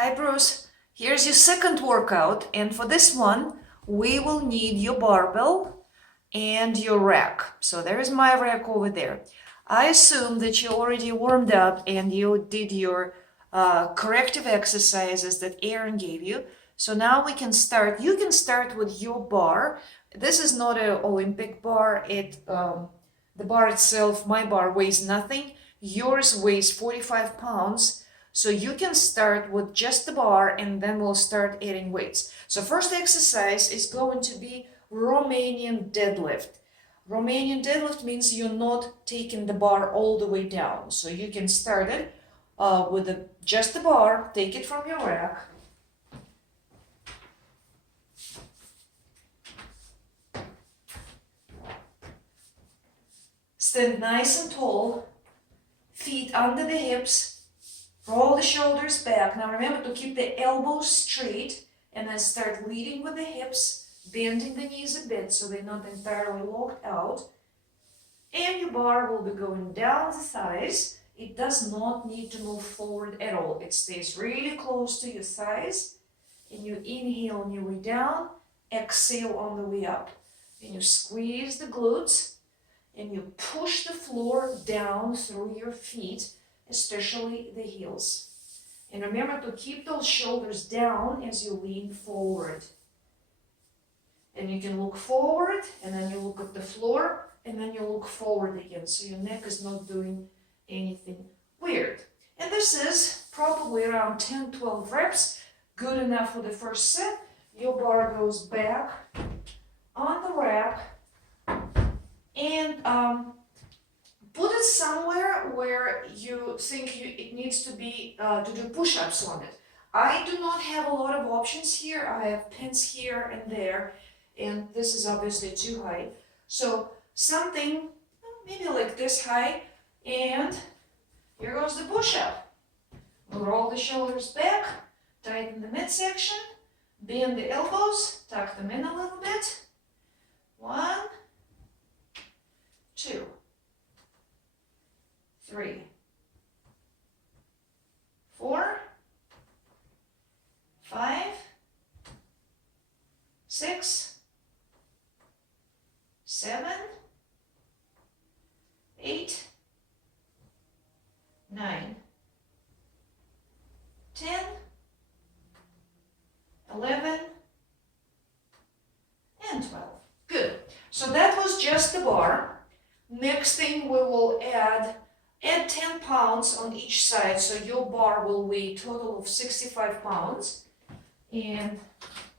Hi Bruce, here's your second workout, and for this one we will need your barbell and your rack. So there is my rack over there. I assume that you already warmed up and you did your corrective exercises that Aaron gave you. So now we can start. You can start with your bar. This is not an Olympic bar. The bar itself, my bar, weighs nothing. Yours weighs 45 pounds. So you can start with just the bar and then we'll start adding weights. So first exercise is going to be Romanian deadlift. Romanian deadlift means you're not taking the bar all the way down. So you can start it with just the bar, take it from your rack. Stand nice and tall, feet under the hips. Roll the shoulders back. Now remember to keep the elbows straight and then start leading with the hips, bending the knees a bit so they're not entirely locked out. And your bar will be going down the thighs. It does not need to move forward at all. It stays really close to your thighs. And you inhale on your way down, exhale on the way up. And you squeeze the glutes and you push the floor down through your feet, especially the heels. And remember to keep those shoulders down as you lean forward. And you can look forward, and then you look at the floor, and then you look forward again, so your neck is not doing anything weird. And this is probably around 10-12 reps, good enough for the first set. Your bar goes back on the rack, and put it somewhere where you think it needs to be to do push-ups on it. I do not have a lot of options here. I have pins here and there, and this is obviously too high. So something maybe like this high, and here goes the push-up. We'll roll the shoulders back, tighten the midsection, bend the elbows, tuck them in a little bit. 1, 2, 3, 4, 5, 6, 7, 8, 9, 10, 11, and 12. Good. So that was just the bar. Next thing we will add 10 pounds on each side, so your bar will weigh a total of 65 pounds. And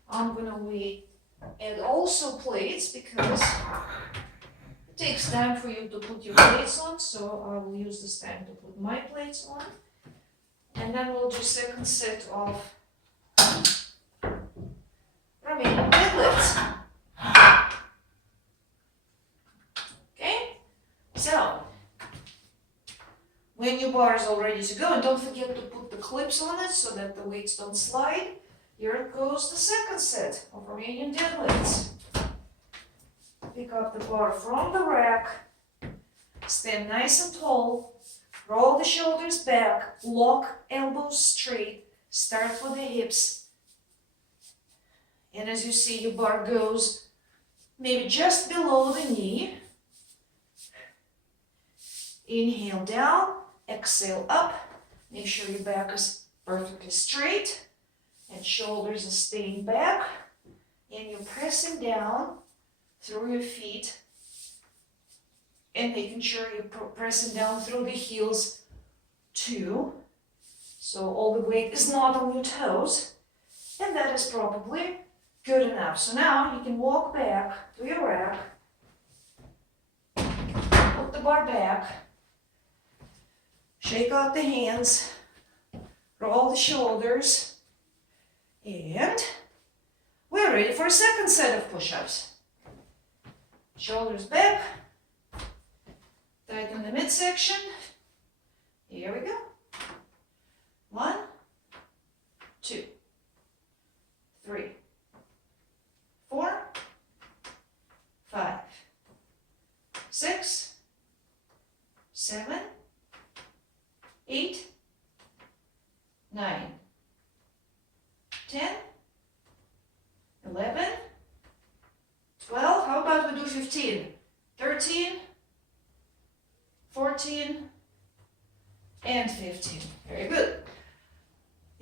I'm gonna add also plates because it takes time for you to put your plates on, so I will use this time to put my plates on. And then we'll do second set of Romanian deadlifts. Okay, so when your bar is all ready to go, and don't forget to put the clips on it so that the weights don't slide. Here goes the second set of Romanian deadlifts. Pick up the bar from the rack, stand nice and tall, roll the shoulders back, lock elbows straight, start with the hips. And as you see, your bar goes maybe just below the knee. Inhale down, exhale up. Make sure your back is perfectly straight and shoulders are staying back. And you're pressing down through your feet and making sure you're pressing down through the heels too. So all the weight is not on your toes. And that is probably good enough. So now you can walk back to your rack, put the bar back, shake out the hands, roll the shoulders, and we're ready for a second set of push-ups. Shoulders back, tighten the midsection. Here we go. 1, 2, 3, 4, 5, 6, 7, 8, 9,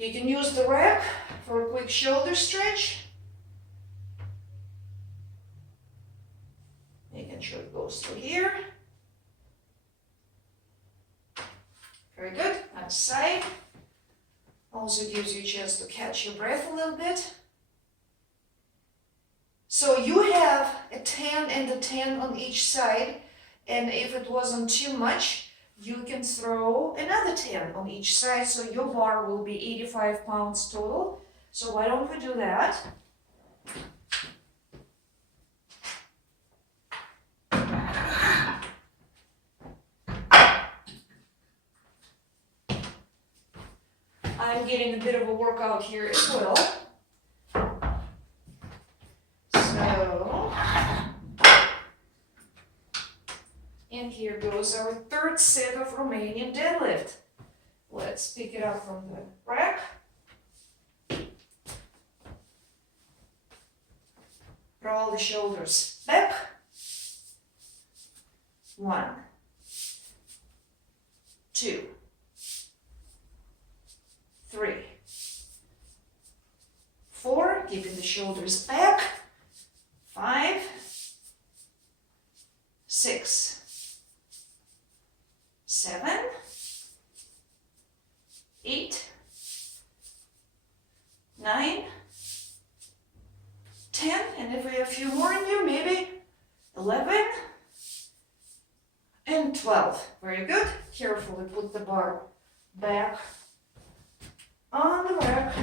You can use the rack for a quick shoulder stretch. Making sure it goes through here. Very good. On the side. Also gives you a chance to catch your breath a little bit. So you have a 10 and a 10 on each side, and if it wasn't too much, you can throw another 10 on each side, so your bar will be 85 pounds total. So why don't we do that? I'm getting a bit of a workout here as well. So, and here goes our third set of Romanian deadlift. Let's pick it up from the rack. Roll the shoulders back. 1, 2, 3, 4, keeping the shoulders back. 5, 6, 7, 8, 9, 10, and if we have a few more in you, maybe 11 and 12. Very good. Carefully put the bar back on the rack.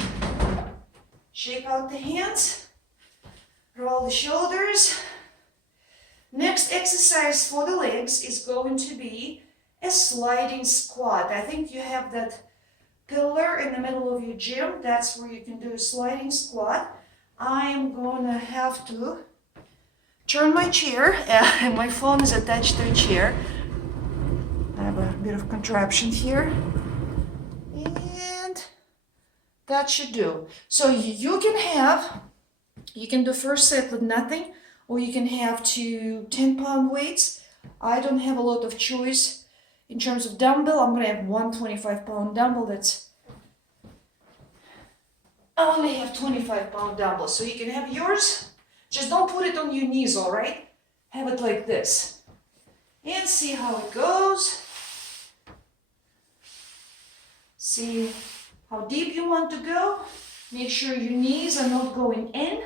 Shake out the hands. Roll the shoulders. Next exercise for the legs is going to be a sliding squat. I think you have that pillar in the middle of your gym. That's where you can do a sliding squat. I am going to have to turn my chair. My phone is attached to a chair. I have a bit of contraption here. And that should do. So you can do first set with nothing, or you can have 2 10-pound weights. I don't have a lot of choice in terms of dumbbell. I'm going to have one 25-pound dumbbell. I only have 25-pound dumbbell, so you can have yours. Just don't put it on your knees, all right? Have it like this. And see how it goes. See how deep you want to go. Make sure your knees are not going in.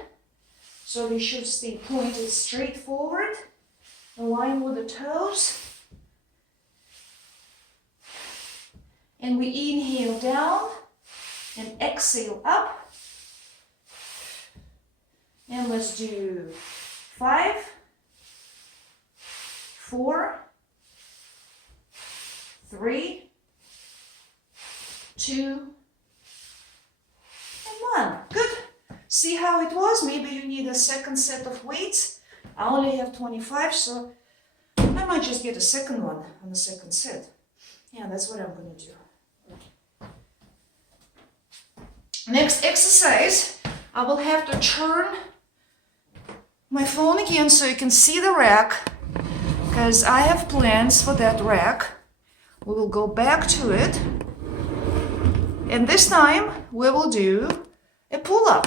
So they should stay pointed straight forward. Align with the toes. And we inhale down and exhale up. And let's do 5, 4, 3, 2, and 1. Good. See how it was? Maybe you need a second set of weights. I only have 25, so I might just get a second one on the second set. Yeah, that's what I'm going to do. Next exercise, I will have to turn my phone again so you can see the rack, because I have plans for that rack. We will go back to it, and this time we will do a pull-up.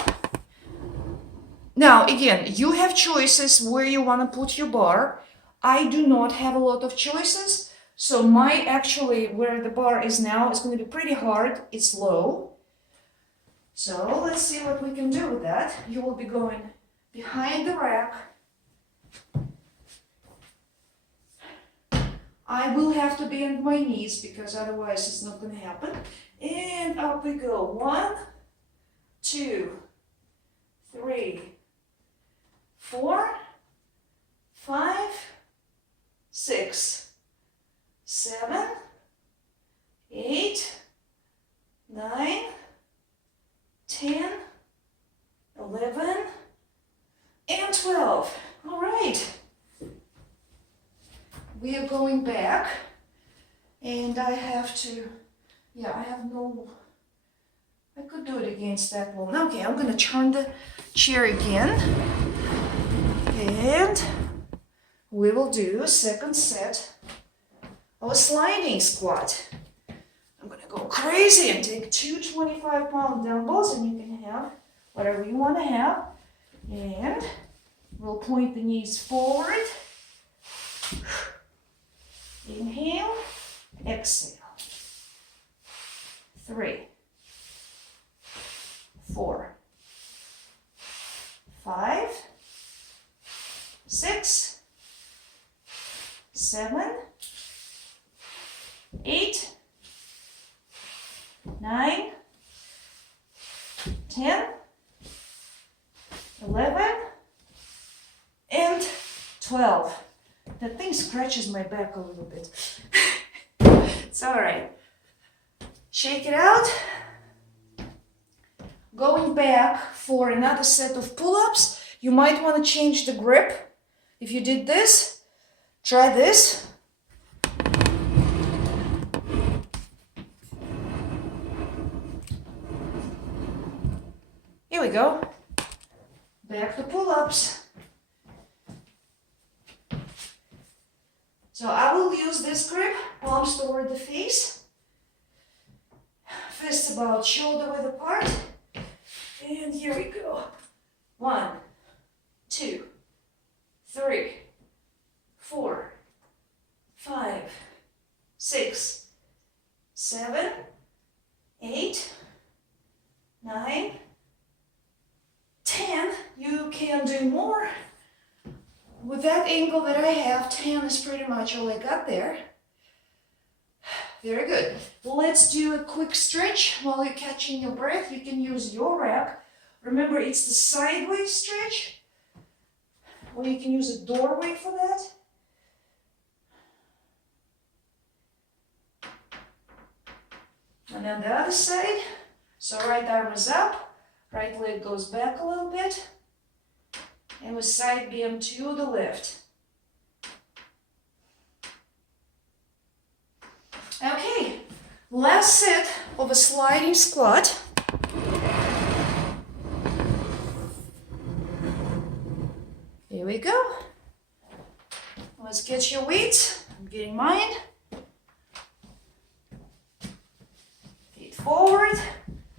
Now again, you have choices where you want to put your bar. I do not have a lot of choices, so where the bar is now is going to be pretty hard. It's low. So let's see what we can do with that. You will be going behind the rack. I will have to bend my knees because otherwise it's not going to happen. And up we go. 1, 2, 3, 4, 5, 6, 7, 8, 9, 10, 11, and 12. All right. We are going back, and I could do it against that wall. Okay, I'm going to turn the chair again, and we will do a second set of a sliding squat. I'm going to go crazy and take 2 25-pound dumbbells, and you can have whatever you want to have. And we'll point the knees forward. Inhale, exhale. 3, 4, 5, 6, 7, 8, 9, 10, 11, and 12. That thing scratches my back a little bit. It's all right. Shake it out. Going back for another set of pull-ups. You might want to change the grip. If you did this, try this. Here we go. Back to pull-ups. So I will use this grip, palms toward the face, fists about shoulder width apart, and here we go. 1, 2, 3, 4, 5, 6, 7, 8, 9, 10. You can do more. With that angle that I have, 10 is pretty much all I got there. Very good. Let's do a quick stretch while you're catching your breath. You can use your rack. Remember, it's the sideways stretch, or you can use a doorway for that. And then the other side. So right arm is up, right leg goes back a little bit. And with side bend to the left. Okay, last set of a sliding squat. Here we go. Let's get your weights. I'm getting mine. Feet forward,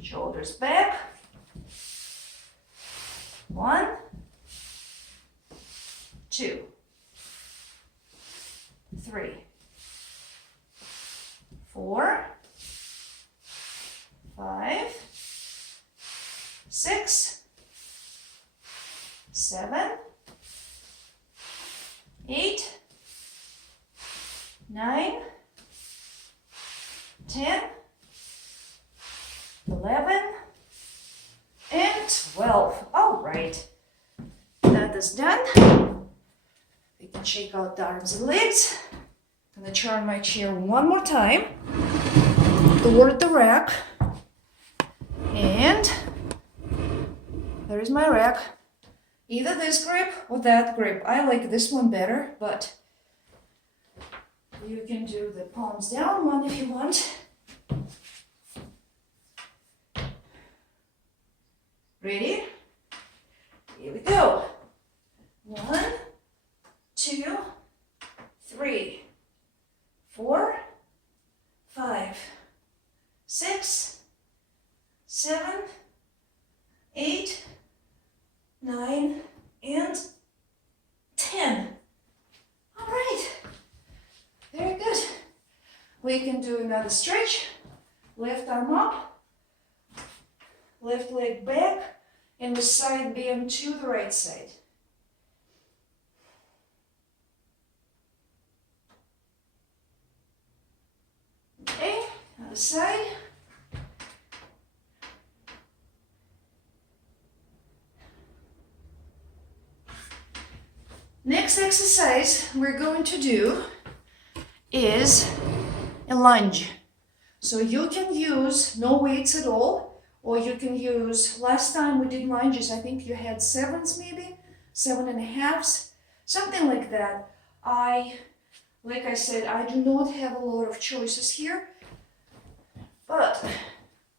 shoulders back. 1, 2, 3, 4, 5, 6, 7, 8, 9, 10, 11, and 12. All right, that is done. We can shake out the arms and legs. I'm gonna turn my chair one more time toward the rack. And there is my rack. Either this grip or that grip. I like this one better, but you can do the palms down one if you want. Ready? Here we go. 1, 2, 3, 4, 5, 6, 7, 8, 9, and 10. All right. Very good. We can do another stretch. Left arm up, left leg back, and with side bend to the right side. Okay, other side. Next exercise we're going to do is a lunge. So you can use no weights at all, or you can use, last time we did lunges, I think you had 7s maybe, 7.5s, something like that. Like I said, I do not have a lot of choices here, but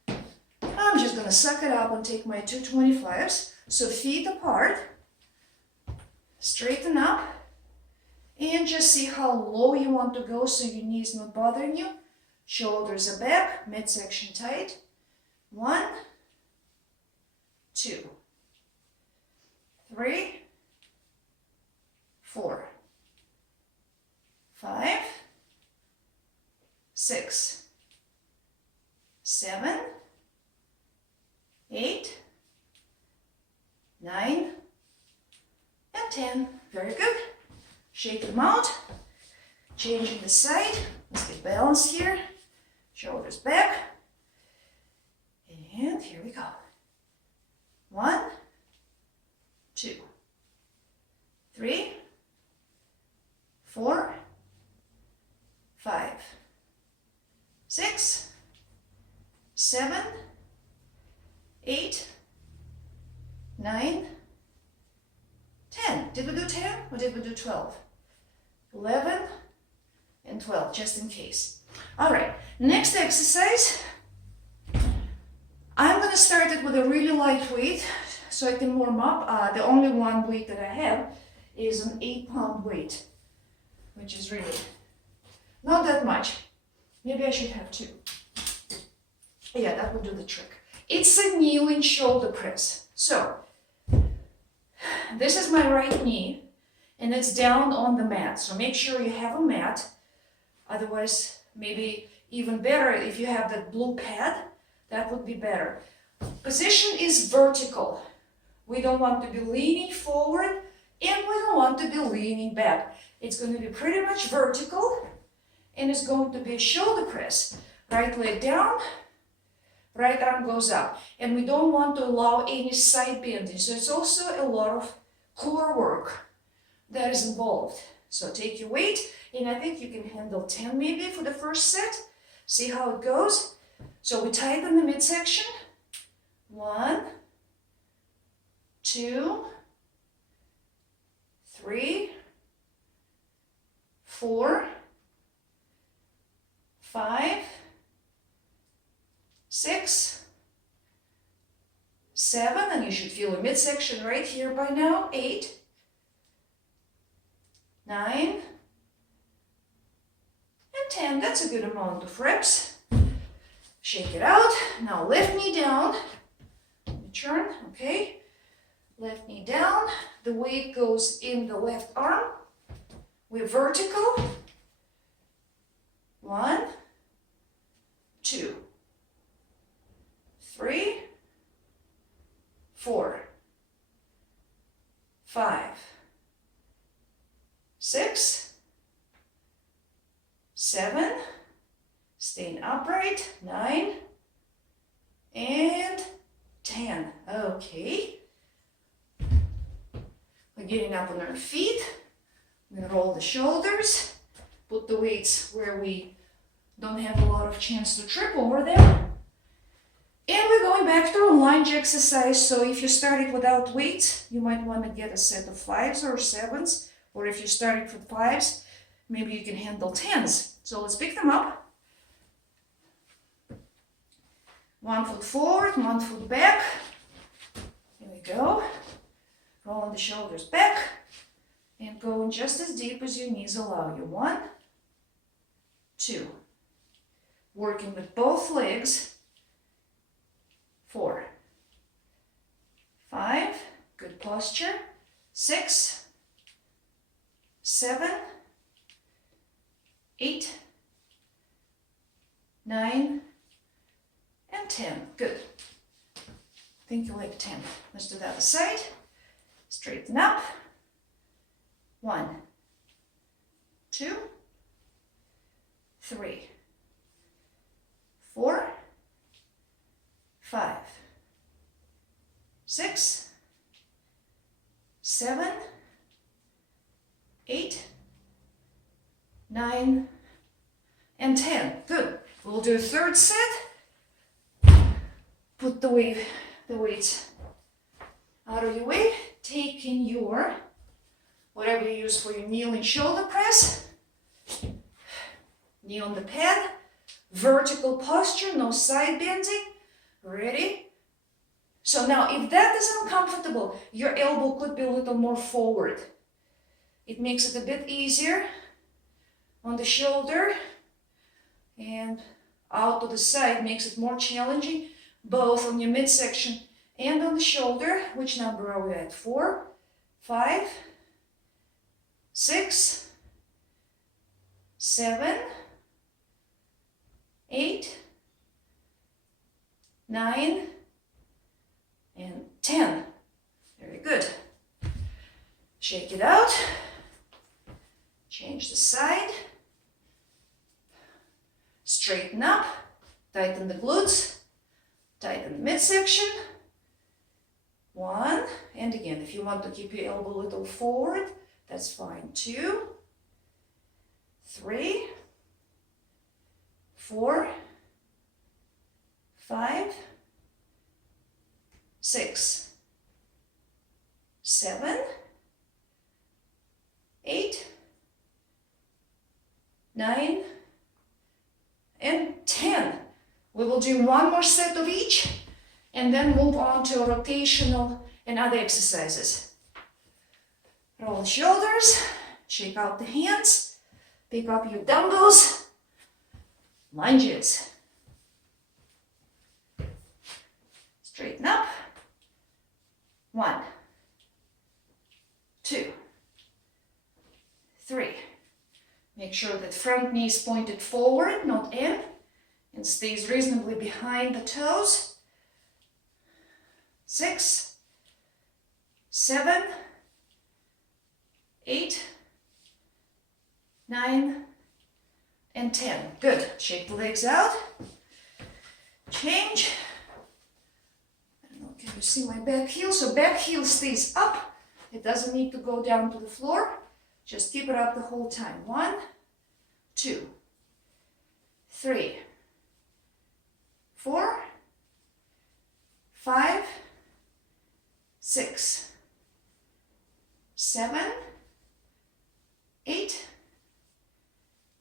I'm just gonna suck it up and take my 225s. So feet apart, straighten up, and just see how low you want to go so your knee is not bothering you. Shoulders are back, midsection tight. 1, 2, 3, 4, 5, 6, 7, 8, 9, and 10. Very good. Shake them out. Changing the side. Let's get balanced here. Shoulders back. And here we go. 1, 2, 3, 4, 5, 6, 7, 8, 9, 10. Did we do 10 or did we do 12? 11 and 12, just in case. All right, next exercise. I'm going to start it with a really light weight so I can warm up. The only one weight that I have is an 8-pound weight, which is really not that much. Maybe I should have 2. Yeah, that would do the trick. It's a kneeling shoulder press. So, this is my right knee, and it's down on the mat. So make sure you have a mat. Otherwise, maybe even better if you have that blue pad, that would be better. Position is vertical. We don't want to be leaning forward, and we don't want to be leaning back. It's going to be pretty much vertical, and it's going to be a shoulder press. Right leg down, right arm goes up. And we don't want to allow any side bending. So it's also a lot of core work that is involved. So take your weight, and I think you can handle 10 maybe for the first set. See how it goes. So we tighten the midsection. 1, 2, 3, 4, 5, 6, 7, and you should feel a midsection right here by now. 8, 9, and 10. That's a good amount of reps. Shake it out. Now left knee down. Turn, okay. Left knee down. The weight goes in the left arm. We're vertical. 1, 2, 3, 4, 5, 6, 7, staying upright, 9, and 10. Okay. We're getting up on our feet. We're going to roll the shoulders, put the weights where we don't have a lot of chance to trip over them. And we're going back to a lunge exercise. So if you started without weights, you might want to get a set of 5s or 7s. Or if you started with 5s, maybe you can handle 10s. So let's pick them up. 1 foot forward, 1 foot back. Here we go. Rolling the shoulders back and going just as deep as your knees allow you. 1, 2. Working with both legs. 4, 5. Good posture. 6, 7, 8, 9, and 10. Good. I think you like 10. Let's do the other side. Straighten up. 1, 2, 3, 4, 5, 6, 7, 8, 9, and 10. Good. We'll do a third set. Put the weights out of your way. Taking your, whatever you use for your kneeling shoulder press. Knee on the pad. Vertical posture, no side bending. Ready? So now, if that is uncomfortable, your elbow could be a little more forward. It makes it a bit easier on the shoulder. and out to the side makes it more challenging, both on your midsection and on the shoulder. Which number are we at? 4, 5, 6, 7, 8, 9, and 10. Very good. Shake it out. Change the side. Straighten up. Tighten the glutes. Tighten the midsection. 1. And again, if you want to keep your elbow a little forward, that's fine. 2, 3, 4, 5, 6, 7, 8, 9, and 10. We will do one more set of each and then move on to rotational and other exercises. Roll the shoulders, shake out the hands, pick up your dumbbells, lunges. Straighten up. 1, 2, 3. Make sure that front knee is pointed forward, not in, and stays reasonably behind the toes. 6, 7, 8, 9, and 10. Good. Shake the legs out. Change. Can you see my back heel? So back heel stays up. It doesn't need to go down to the floor. Just keep it up the whole time. 1, 2, 3, 4, 5, 6, 7, 8,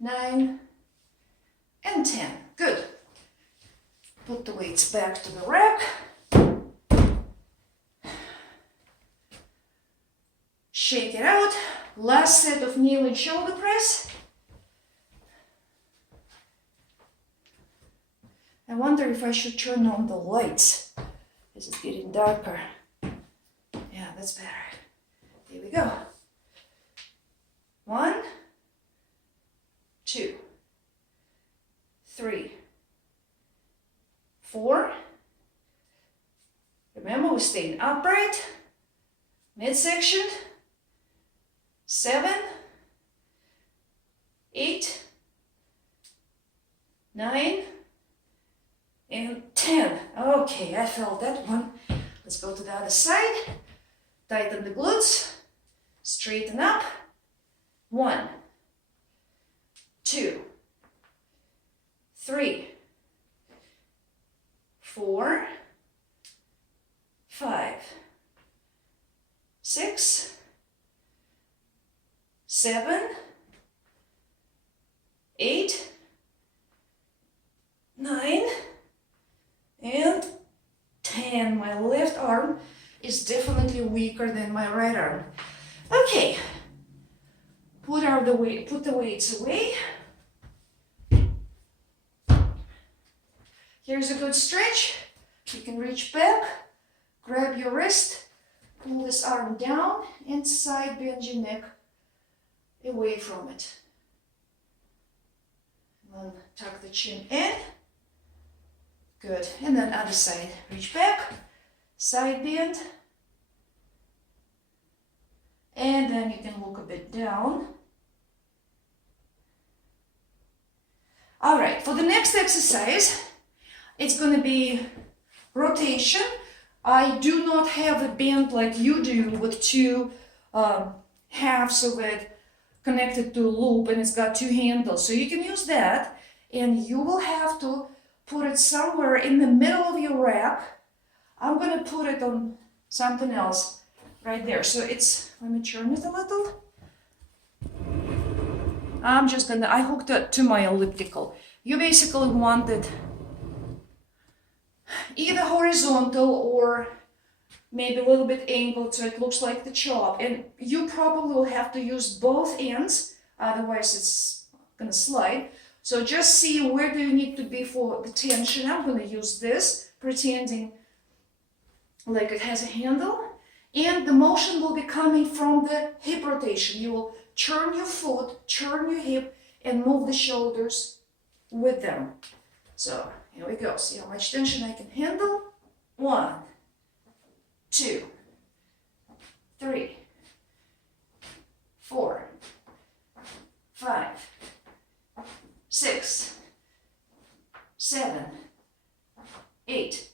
9, and 10. Good. Put the weights back to the rack. Shake it out. Last set of knee and shoulder press. I wonder if I should turn on the lights. Is it getting darker? Yeah, that's better. Here we go. 1, 2, 3, 4. Remember, we're staying upright. Midsection. 7, 8, 9, and 10. Okay, I felt that one. Let's go to the other side. Tighten the glutes. Straighten up. 1, 2, 3, 4, 5, 6, 7, 8, 9, and 10. My left arm is definitely weaker than my right arm. Okay, put the weights away. Here's a good stretch. You can reach back, grab your wrist, pull this arm down, and side bend your neck away from it. And then tuck the chin in. Good. And then other side. Reach back, side bend. And then you can look a bit down. All right, for the next exercise, it's going to be rotation. I do not have a band like you do with two halves of it connected to a loop, and it's got 2 handles. So you can use that, and you will have to put it somewhere in the middle of your rack. I'm going to put it on something else right there. So it's, let me turn it a little. I hooked it to my elliptical. You basically want it either horizontal or maybe a little bit angled so it looks like the chop. And you probably will have to use both ends, otherwise it's gonna slide. So just see where do you need to be for the tension. I'm going to use this, pretending like it has a handle. And the motion will be coming from the hip rotation. You will turn your foot, turn your hip, and move the shoulders with them. So here we go. See how much tension I can handle? 1, 2, 3, 4, 5, 6, 7, 8,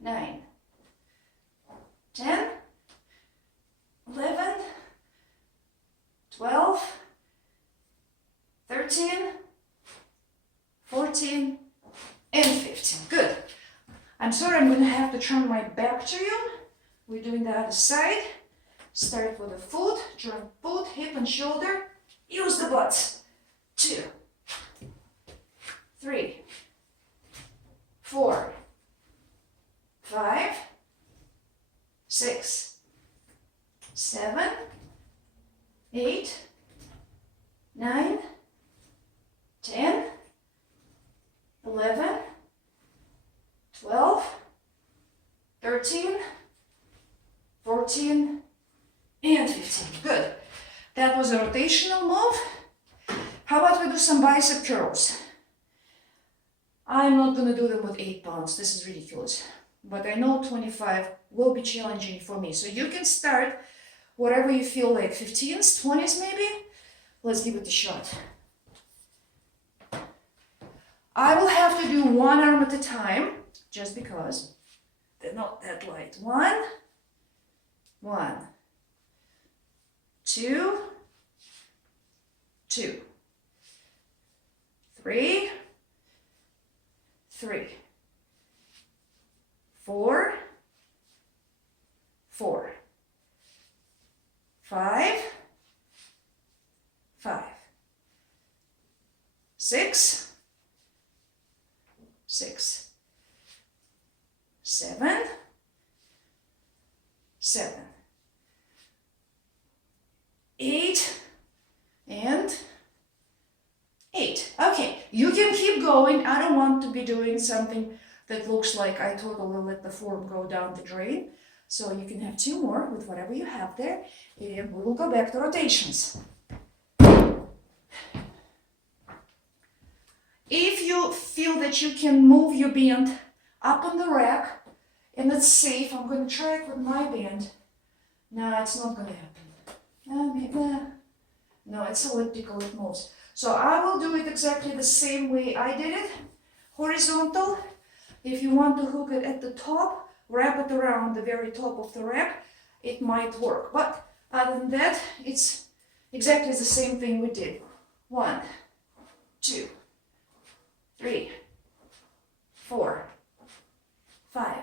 9, 10, 11, 12, 13, 14, and 15. Good. I'm sorry, I'm going to have to turn my back to you. We're doing the other side. Start with the foot, join foot, hip and shoulder. Use the butts. 2, 3, 4, 5, 6, 7, 8, 9, 10, 11, 12, 13, 14, and 15. Good. That was a rotational move. How about we do some bicep curls? I'm not going to do them with 8 pounds. This is ridiculous. But I know 25 will be challenging for me. So you can start whatever you feel like, 15s, 20s maybe. Let's give it a shot. I will have to do one arm at a time, just because they're not that light. 1, 2, 2, 3, 3, 4, 4, 5, 5, 6, 6, 7, 7, 8, and 8. Okay, you can keep going. I don't want to be doing something that looks like I totally let the form go down the drain. So you can have 2 more with whatever you have there, and we will go back to rotations. If you feel that you can move your band up on the rack and it's safe, I'm going to try it with my band. No, it's not going to happen. No, it's elliptical, it moves. So I will do it exactly the same way I did it. Horizontal. If you want to hook it at the top, wrap it around the very top of the rack, it might work. But other than that, it's exactly the same thing we did. 1, 2, 3, 4, 5,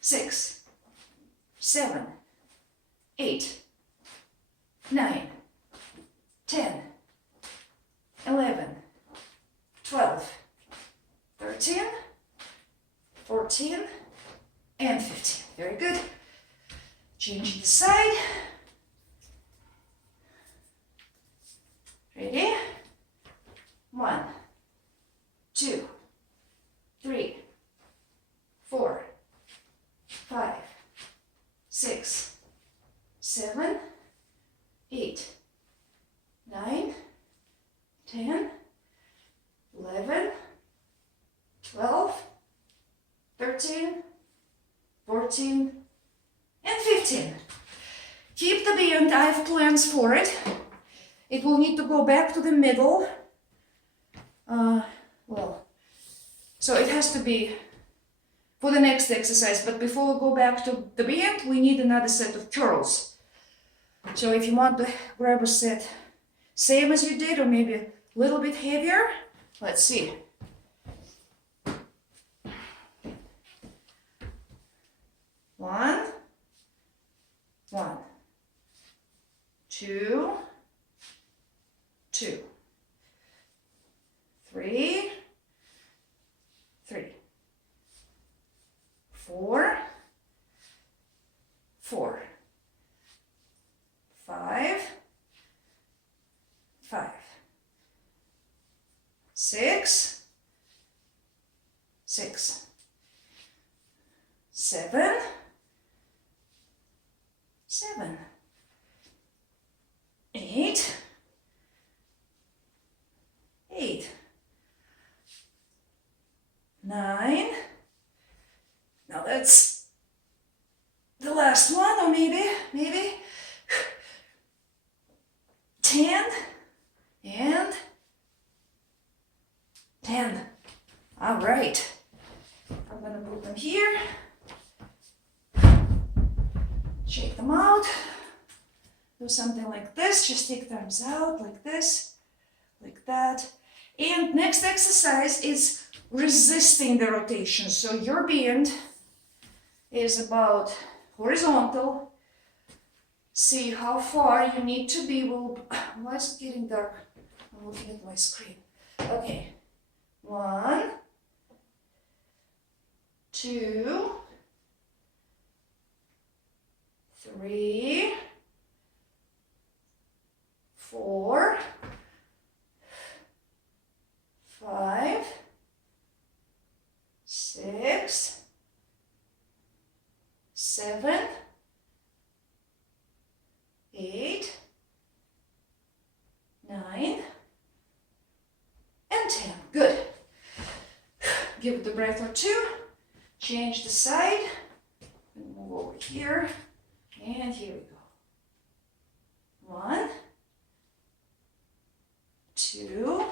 6, 7, 8, 9, 10, 11, 12, 13, 14, and 15. Very good. Changing the side. Ready? 1, 2, 3, 4, 5, 6, 7, 8, 9, 10, 11, 12, 13, 14, and 15. Keep the band, I have plans for it. It will need to go back to the middle. So it has to be for the next exercise, but before we go back to the band, we need another set of curls. So if you want to grab a set, same as you did, or maybe a little bit heavier, let's see. 1, 1, 2, 2, 3, 3, 4, 4, 5, 5, 6, 6, 7, 7, 8, 8, 9. Now that's the last one, or maybe 10 and 10. All right. I'm gonna put them here. Shake them out. Do something like this. Just take the arms out like this, like that. And next exercise is resisting the rotation. So your band is about horizontal. See how far you need to be. Why is it getting dark? I'm looking at my screen. Okay. 1, 2, 3, 4, 5, 6, 7, 8, 9, and 10. Good. Give it a breath or two. Change the side. And move over here. And here we go. 1, 2,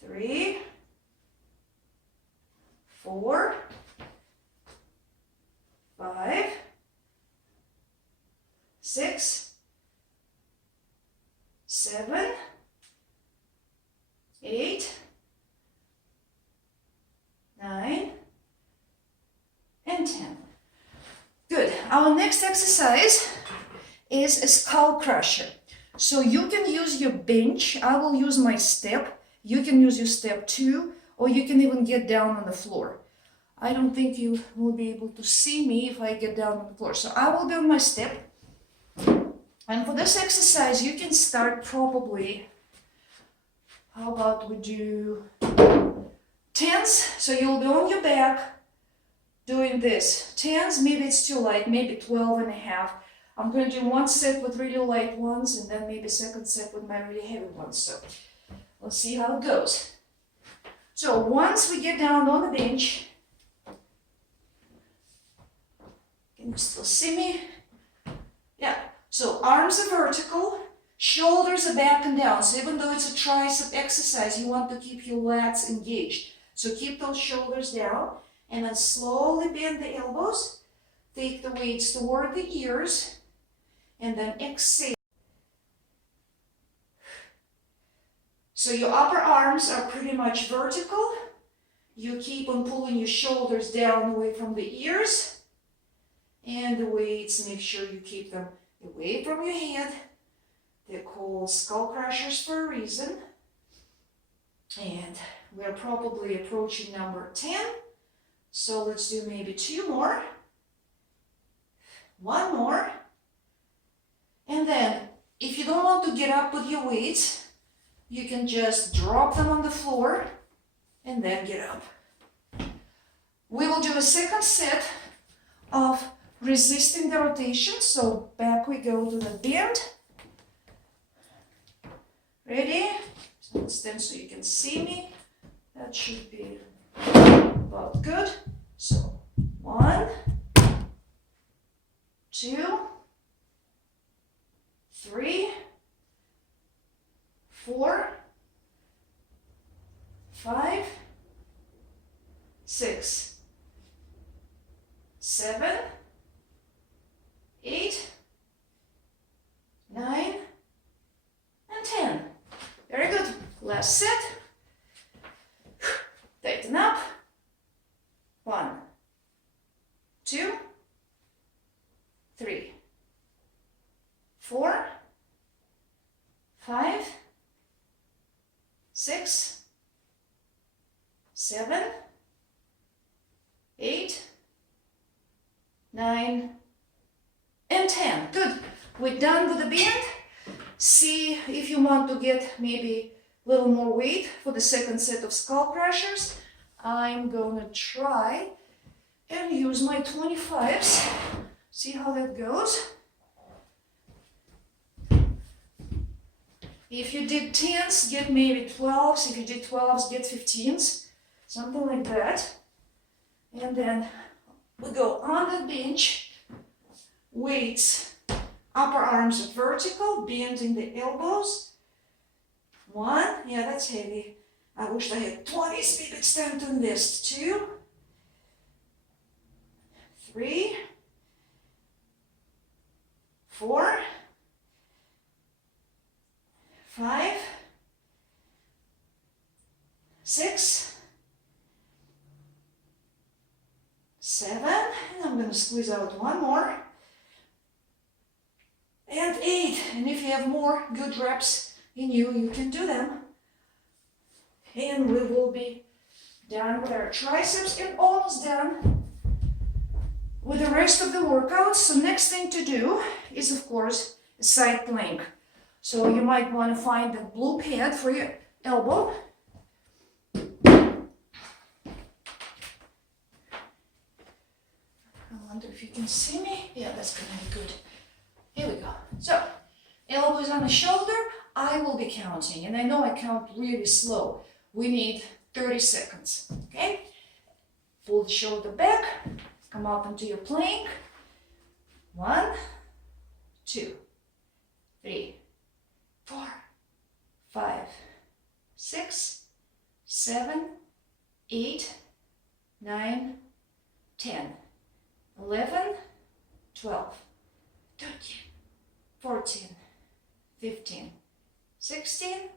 3, 4, 5, 6, 7, 8, 9, and 10. Good. Our next exercise is a skull crusher. So you can use your bench. I will use my step. You can use your step too, or you can even get down on the floor. I don't think you will be able to see me if I get down on the floor. So I will be on my step. And for this exercise, you can start probably, how about we do 10s? So you'll be on your back doing this. 10s, maybe it's too light, maybe 12 and a half. I'm going to do one set with really light ones and then maybe second set with my really heavy ones. So let's see how it goes. So once we get down on the bench, can you still see me? Yeah. So arms are vertical, shoulders are back and down. So even though it's a tricep exercise, you want to keep your lats engaged. So keep those shoulders down and then slowly bend the elbows. Take the weights toward the ears and then exhale. So your upper arms are pretty much vertical. You keep on pulling your shoulders down away from the ears. And the weights, make sure you keep them away from your head. They're called skull crushers for a reason. And we're probably approaching number 10. So let's do maybe 2 more. 1 more. And then, if you don't want to get up with your weights, you can just drop them on the floor and then get up. We will do a second set of resisting the rotation. So back we go to the bend. Ready? So stand so you can see me. That should be about good. So 1, 2, 3, 4, 5, 6, 7, 8, 9, and 10. Very good. Last set. Tighten up. 1, 2, 3, 4, 5, 6, 7, 8, 9, and 10. Good. We're done with the band. See if you want to get maybe a little more weight for the second set of skull crushers. I'm gonna try and use my 25s. See how that goes. If you did 10s, get maybe 12s. If you did 12s, get 15s. Something like that. And then we go on the bench, weights, upper arms are vertical, bending the elbows. 1, yeah, that's heavy. I wish I had 20s, maybe it's time to invest. 2, 3, 4, 5, 6, 7, and I'm going to squeeze out one more, and 8. And if you have more good reps in you, you can do them. And we will be done with our triceps and almost done with the rest of the workout. So next thing to do is, of course, a side plank. So you might want to find a blue pad for your elbow. I wonder if you can see me. Yeah, that's gonna be good. Here we go. So, elbows on the shoulder. I will be counting, and I know I count really slow. We need 30 seconds, okay? Pull the shoulder back, come up into your plank. 1, 2, 3, 4, 5, 6, 7, 8, 9, 10, 11, 12, 13, 14, 15, 16,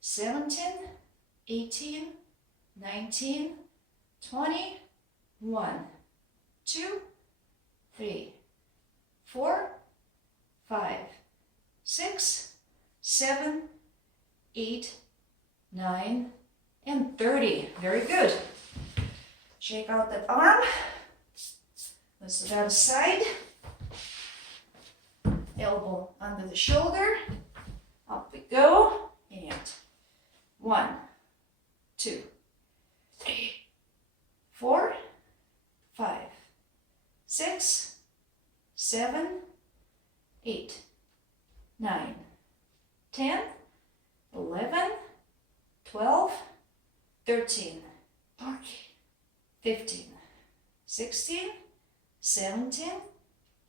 17, 18, 19, 20, 1, 2, 3, 4, 5, 6, 7, 8, 9, and 30. Very good. Shake out that arm. Let's do that aside. Elbow under the shoulder. Up we go. And 1, 2, 3, 4, 5, 6, 7, 8, 9, 10, 11, 12, 13, 14, 15, 16, 17,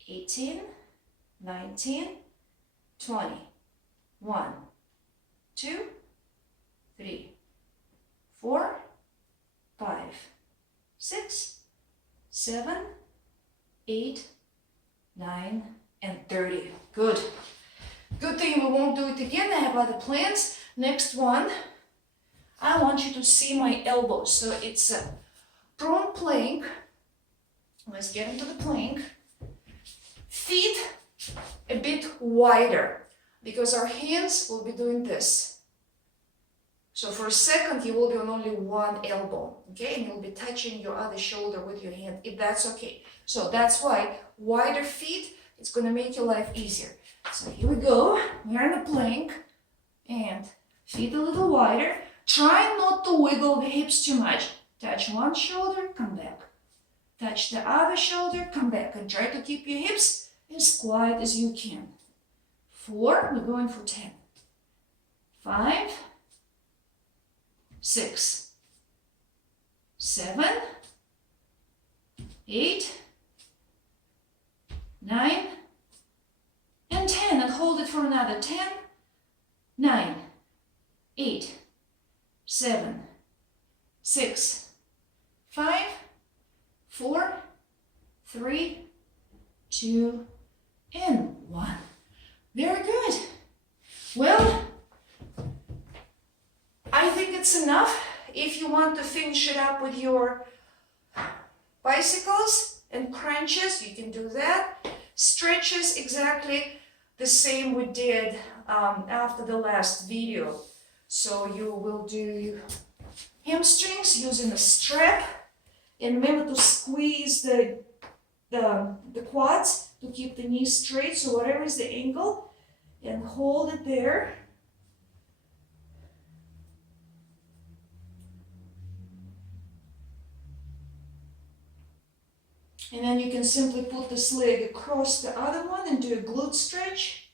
18, 19, 20, 1, 2, 3, 4, 5, 6, 7, 8, 9, and 30. Good. Good thing we won't do it again. I have other plans. Next one, I want you to see my elbows. So it's a prone plank. Let's get into the plank. Feet a bit wider because our hands will be doing this. So for a second, you will be on only one elbow, okay? And you'll be touching your other shoulder with your hand, if that's okay. So that's why wider feet, it's gonna make your life easier. So here we go. We're in a plank and feet a little wider. Try not to wiggle the hips too much. Touch one shoulder, come back. Touch the other shoulder, come back. And try to keep your hips as quiet as you can. 4, we're going for 10. 5, 6, 7, 8, 9, and 10. And hold it for another 10, 9, 8, 7, 6, 5, 4, 3, 2, and 1. Very good. Well, I think it's enough. If you want to finish it up with your bicycles and crunches, you can do that. Stretches, exactly the same we did after the last video. So you will do hamstrings using a strap, and remember to squeeze the quads to keep the knees straight. So whatever is the angle, and hold it there. And then you can simply put this leg across the other one and do a glute stretch.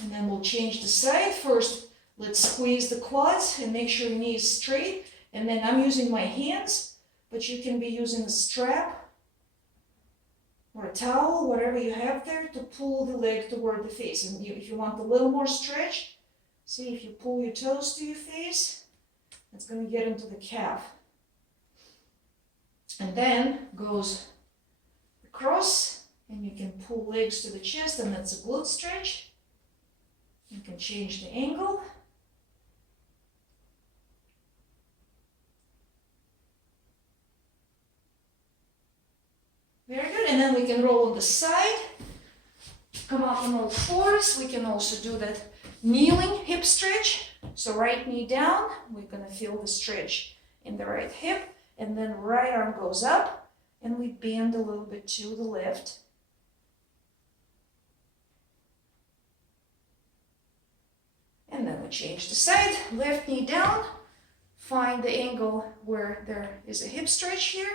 And then we'll change the side. First, let's squeeze the quads and make sure your knee is straight. And then I'm using my hands, but you can be using a strap or a towel, whatever you have there, to pull the leg toward the face. And if you want a little more stretch, see if you pull your toes to your face, it's going to get into the calf. And then goes across, and you can pull legs to the chest, and that's a glute stretch. You can change the angle. Very good, and then we can roll on the side, come up on all fours. We can also do that kneeling hip stretch. So right knee down, we're gonna feel the stretch in the right hip, and then right arm goes up, and we bend a little bit to the left. And then we change the side, left knee down, find the angle where there is a hip stretch here.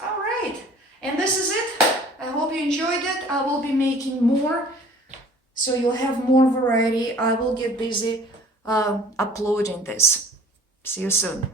All right, and this is it. I hope you enjoyed it. I will be making more, so you'll have more variety. I will get busy uploading this. See you soon.